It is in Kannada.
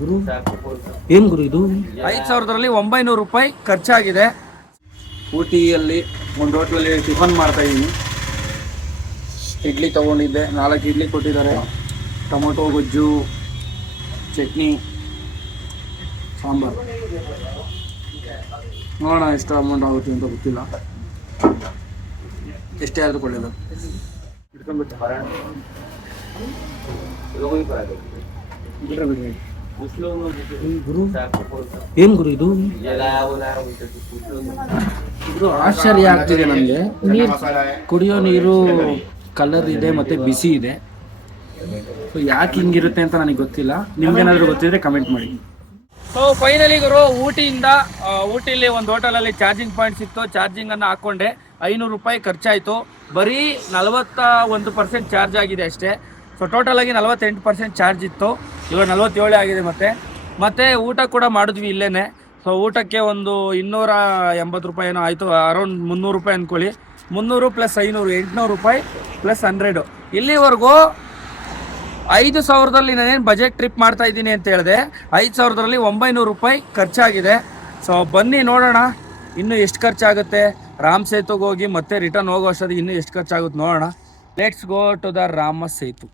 ಗುರು ಏನು ಗುರು ಇದು? 5,900 ರೂಪಾಯಿ ಖರ್ಚಾಗಿದೆ. ಊಟಿಯಲ್ಲಿ ಒಂದು ಹೋಟ್ಲಲ್ಲಿ ಟಿಫನ್ ಮಾಡ್ತಾ ಇದ್ದೀನಿ. ಇಡ್ಲಿ ತೊಗೊಂಡಿದ್ದೆ, 4 ಇಡ್ಲಿ ಕೊಟ್ಟಿದ್ದಾರೆ. ಟೊಮೊಟೊ ಗೊಜ್ಜು, ಚಟ್ನಿ, ಸಾಂಬಾರು. ನೋಡೋಣ ಎಷ್ಟು ಅಮೌಂಟ್ ಆಗುತ್ತೆ ಅಂತ ಗೊತ್ತಿಲ್ಲ, ಎಷ್ಟೇ ಆದರೂ ಕೊಳ್ಳೋದು. ಗುರು ಏನು ಗುರು ಇದು? ಗುರು ಆಶ್ಚರ್ಯ ಆಗ್ತಿದೆ ನನಗೆ. ನೀರು, ಕುಡಿಯೋ ನೀರು ಕಲರ್ ಇದೆ ಮತ್ತು ಬಿಸಿ ಇದೆ. ಸೊ ಯಾಕೆ ಹಿಂಗಿರುತ್ತೆ ಅಂತ ನನಗೆ ಗೊತ್ತಿಲ್ಲ. ನಿಮ್ಗೇನಾದರೂ ಗೊತ್ತಿದ್ರೆ ಕಮೆಂಟ್ ಮಾಡಿ. ಸೊ ಫೈನಲಿ ಗುರು ಊಟಿಲಿ ಒಂದು ಹೋಟೆಲಲ್ಲಿ ಚಾರ್ಜಿಂಗ್ ಪಾಯಿಂಟ್ ಸಿಕ್ತು. ಚಾರ್ಜಿಂಗನ್ನು ಹಾಕ್ಕೊಂಡೆ, 500 ರೂಪಾಯಿ ಖರ್ಚಾಯಿತು. ಬರೀ 41% ಚಾರ್ಜ್ ಆಗಿದೆ ಅಷ್ಟೇ. ಸೊ ಟೋಟಲಾಗಿ 48% ಚಾರ್ಜ್ ಇತ್ತು, ಇವಾಗ 47 ಆಗಿದೆ. ಮತ್ತು ಊಟ ಕೂಡ ಮಾಡಿದ್ವಿ ಇಲ್ಲೇ. ಸೊ ಊಟಕ್ಕೆ ಒಂದು 280 ರೂಪಾಯಿ ಏನೋ ಆಯಿತು, ಅರೌಂಡ್ 300 ರೂಪಾಯಿ ಅಂದ್ಕೊಳ್ಳಿ. 300 + 500 800 ರೂಪಾಯಿ + 100. ಇಲ್ಲಿವರೆಗೂ 5,000ದಲ್ಲಿ ನಾನೇನು ಬಜೆಟ್ ಟ್ರಿಪ್ ಮಾಡ್ತಾ ಇದ್ದೀನಿ ಅಂತ ಹೇಳಿದೆ. 5,000ರಲ್ಲಿ 900 ರೂಪಾಯಿ ಖರ್ಚಾಗಿದೆ. ಸೊ ಬನ್ನಿ ನೋಡೋಣ ಇನ್ನೂ ಎಷ್ಟು ಖರ್ಚಾಗುತ್ತೆ. ರಾಮ್ ಸೇತುಗೆ ಹೋಗಿ ಮತ್ತೆ ರಿಟರ್ನ್ ಹೋಗೋ ಅಷ್ಟೊತ್ತಿಗೆ ಇನ್ನೂ ಎಷ್ಟು ಖರ್ಚಾಗುತ್ತೆ ನೋಡೋಣ. Let's go to the Rama Setu.